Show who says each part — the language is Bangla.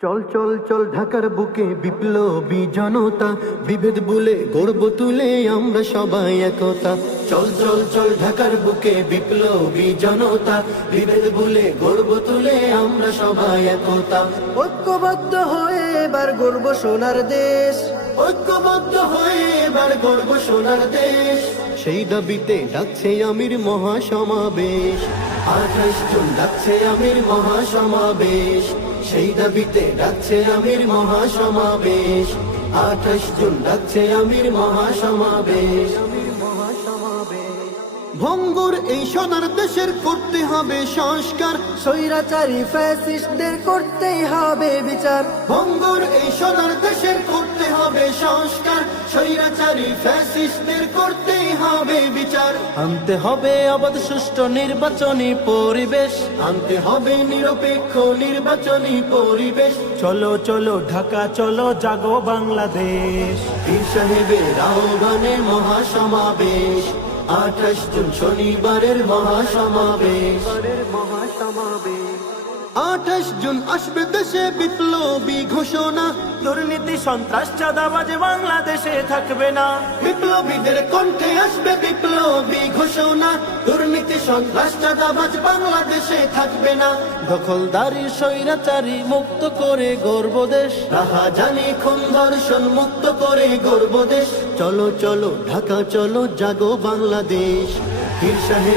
Speaker 1: চল চল চল ঢাকার বুকে বিপ্লবী জনতা, বিভেদ বলে গর্ব তুলে আমরা সবাই একতা। চল চল চল ঢাকার বুকে বিপ্লবী জনতা, বিভেদ বলে গর্ব তুলে আমরা সবাই একতা।
Speaker 2: ঐক্যবদ্ধ হয়ে এবার গর্ব সোনার দেশ।
Speaker 1: হয়ে এবার গর্ব সোনার দেশ। সেই দাবিতে ডাকছে আমির মহাসমাবেশ। আঠাশ জুন ডাকছে আমির মহাসমাবেশ। সেই দাবিতে ডাকছে আমির মহাসমাবেশ। আঠাশ জুন ডাকছে আমির মহাসমাবেশ। ভঙ্গুর এই সোনার দেশের করতে হবে সংস্কার।
Speaker 2: স্বৈরাচারী ফ্যাসিস্টদের করতেই হবে বিচার।
Speaker 1: ভঙ্গুর এই সোনার দেশের করতে হবে সংস্কার। স্বৈরাচারী ফ্যাসিস্টদের করতেই হবে বিচার।
Speaker 2: আনতে হবে অবাধ সুষ্ঠু নির্বাচনী পরিবেশ।
Speaker 1: আনতে হবে নিরপেক্ষ নির্বাচনী পরিবেশ।
Speaker 2: চলো চলো ঢাকা চলো জাগো বাংলাদেশ।
Speaker 1: পীর সাহেবের আহ্বানে মহাসমাবেশ। আঠাশ জুন শনিবারের মহাসমাবেশ। আঠাশ জুন আসবে দেশে বিপ্লবী ঘোষণা।
Speaker 2: দুর্নীতি সন্ত্রাস চাঁদাবাজ বাংলাদেশে থাকবে না।
Speaker 1: বিপ্লবীদের কণ্ঠে আসবে বিপ্লবী ঘোষণা। দুর্নীতি সন্ত্রাস চাঁদাবাজ বাংলাদেশে থাকবে না।
Speaker 2: দখলদারি স্বৈরাচারী মুক্ত করে গর্ব দেশ।
Speaker 1: রাহা জানি খুন ধর্ষণ মুক্ত করে গর্ব দেশ। চলো চলো ঢাকা চলো জাগো বাংলাদেশ। পীর সাহেব